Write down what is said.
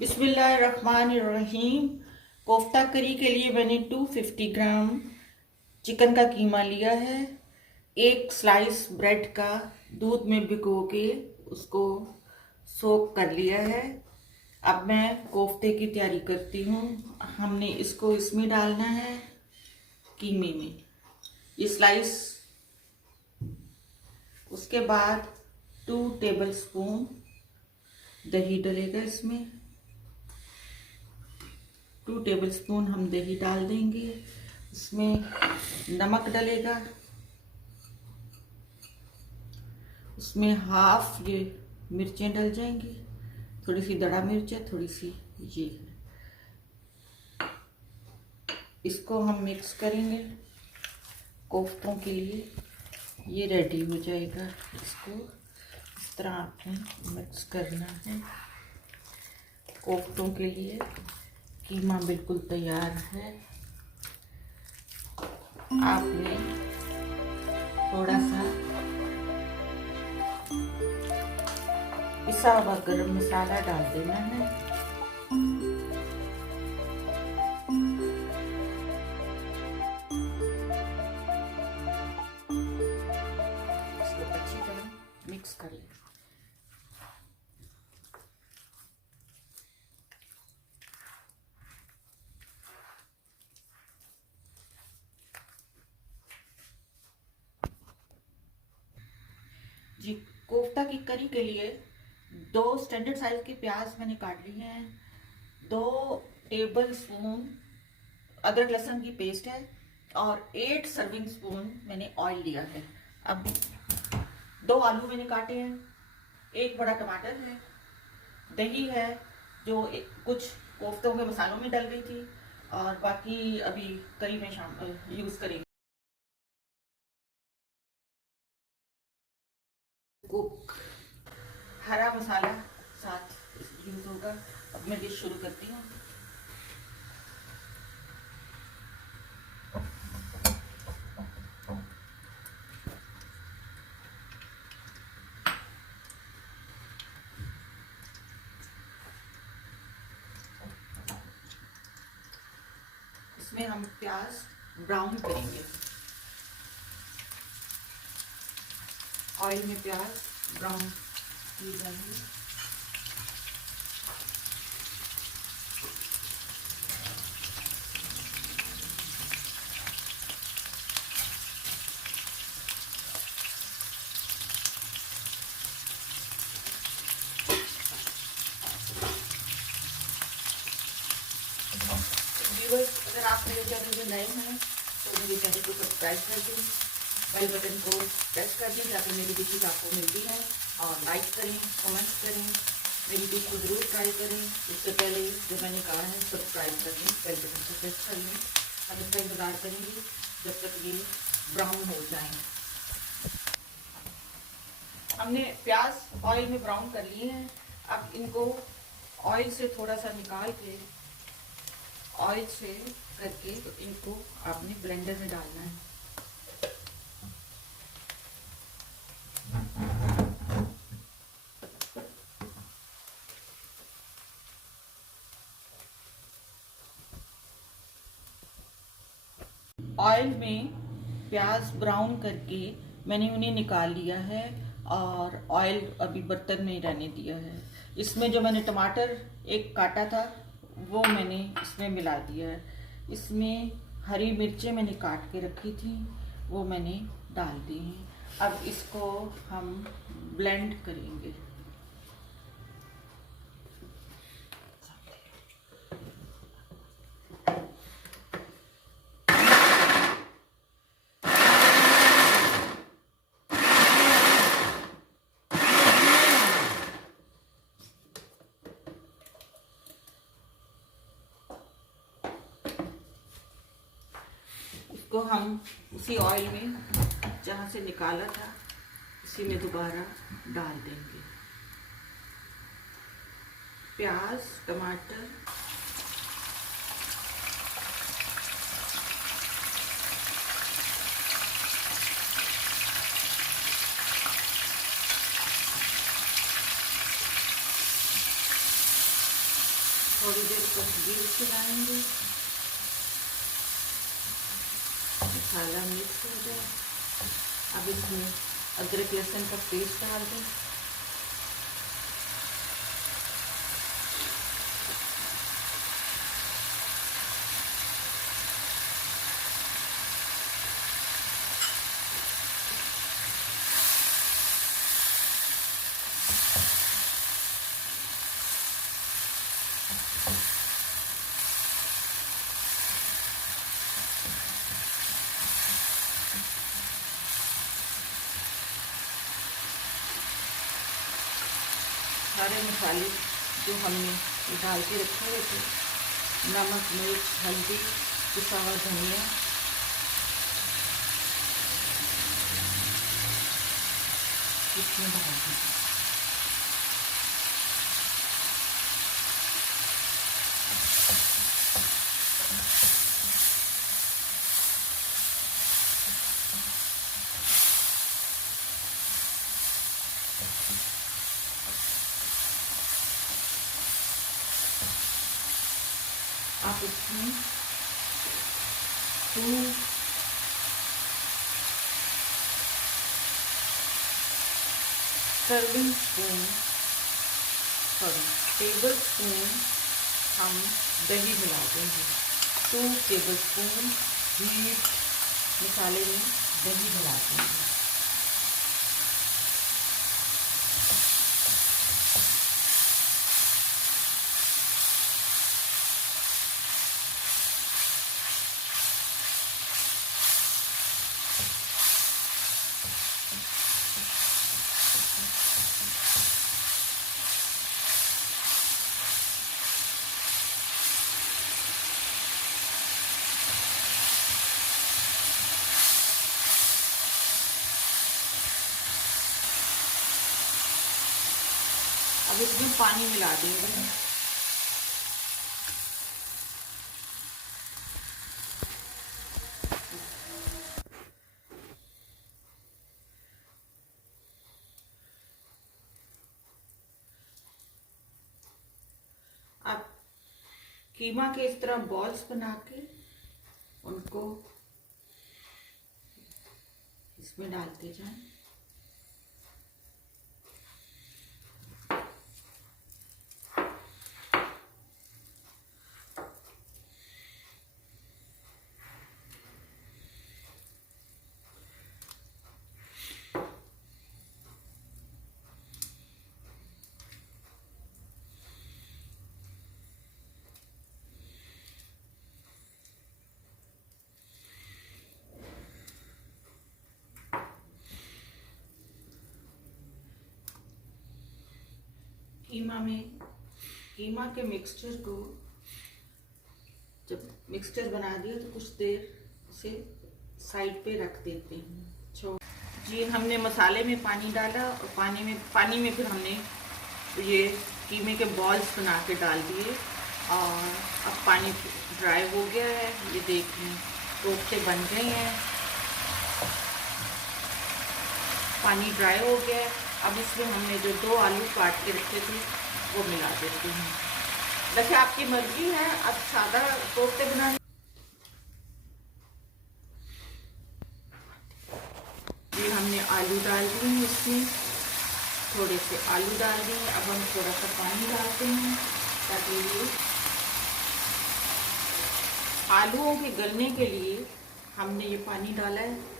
बिस्मिल्लाहिर्रहमानिर्रहीम। कोफ्ता करी के लिए मैंने 250 ग्राम चिकन का कीमा लिया है। एक स्लाइस ब्रेड का दूध में भिगो के उसको सोक कर लिया है। अब मैं कोफ्ते की तैयारी करती हूँ। हमने इसको इसमें डालना है, कीमे में, ये स्लाइस। उसके बाद 2 टेबलस्पून दही डलेगा इसमें। 2 टेबलस्पून हम दही डाल देंगे। उसमें नमक डलेगा। उसमें हाफ ये मिर्चें डल जाएंगी, थोड़ी सी दड़ा मिर्च है, थोड़ी सी ये है। इसको हम मिक्स करेंगे कोफ्तों के लिए। ये रेडी हो जाएगा। इसको इस तरह आपने मिक्स करना है कोफ्तों के लिए। कीमा बिल्कुल तैयार है। आपने थोड़ा सा पिसा हुआ गरम मसाला डाल देना है। इसको अच्छी तरह मिक्स कर लें। जी, कोफ्ता की करी के लिए 2 स्टैंडर्ड साइज के प्याज मैंने काट लिए हैं। 2 टेबल स्पून अदरक लहसुन की पेस्ट है और 8 सर्विंग स्पून मैंने ऑयल लिया है। अब 2 आलू मैंने काटे हैं, 1 बड़ा टमाटर है, दही है जो कुछ कोफ्तों के मसालों में डल गई थी और बाकी अभी करी में यूज करेंगे। कुक हरा मसाला साथ यूज होगा। अब मैं डिश शुरू करती हूँ। इसमें हम प्याज ब्राउन करेंगे। ऑयल में प्याज ब्राउन की जाएंगे। अगर आप मेरे चैनल में नए हैं तो मेरे चैनल को सब्सक्राइब कर दें, बेल बटन को प्रेस कर दें ताकि मेरी डिशेज आपको मिलती हैं। और लाइक करें, कमेंट करें, मेरी डिश को ज़रूर ट्राई करें। इससे पहले जो मैंने कहा है सब्सक्राइब कर लें, बेल बटन को प्रेस कर लें। हम इसका इंतज़ार करेंगे जब तक ये ब्राउन हो जाए। हमने प्याज ऑयल में ब्राउन कर लिए हैं। अब इनको ऑयल से थोड़ा सा निकाल के ऑयल से करके तो इनको आपने ब्लेंडर में डालना है। ऑयल में प्याज ब्राउन करके मैंने उन्हें निकाल लिया है और ऑयल अभी बर्तन में ही रहने दिया है। इसमें जो मैंने टमाटर एक काटा था वो मैंने इसमें मिला दिया है। इसमें हरी मिर्चें मैंने काट के रखी थी वो मैंने डाल दी हैं। अब इसको हम ब्लेंड करेंगे। इसको हम उसी ऑयल में जहाँ से निकाला था उसी में दोबारा डाल देंगे। प्याज, टमाटर, थोड़ी देर तक चलाएंगे, मसाला मिक्स हो जाए। अब इसमें अदरक लहसुन का पेस्ट डाल दें। सारे मसाले जो हमने डाल के रखे हुए थे, नमक, मिर्च, हल्दी, पिसा हुआ धनिया, इसमें डाल दें। आप इसमें 2 सर्विंग स्पून टेबल स्पून हम दही मिला देंगे। 2 टेबल स्पून हीट मसाले में दही मिला देंगे। अब इसमें पानी मिला देंगे। अब कीमा के इस तरह बॉल्स बना के उनको इसमें डालते जाएं। कीमा के मिक्सचर को जब मिक्सचर बना दिया तो कुछ देर उसे साइड पे रख देते हैं। जी, हमने मसाले में पानी डाला और पानी में फिर हमने ये कीमे के बॉल्स बना के डाल दिए और अब पानी ड्राई हो गया है। ये देखें, कोफ्ते बन गए हैं, पानी ड्राई हो गया है। अब इसमें हमने जो 2 आलू काट के रखे थे वो मिला देते हैं। वैसे आपकी मर्जी है, अब सादा कोफ्ते बनाने। ये हमने आलू डाल दिए हैं, इसमें थोड़े से आलू डाल दिए। अब हम थोड़ा सा पानी डालते हैं ताकि ये आलूओं के गलने के लिए हमने ये पानी डाला है।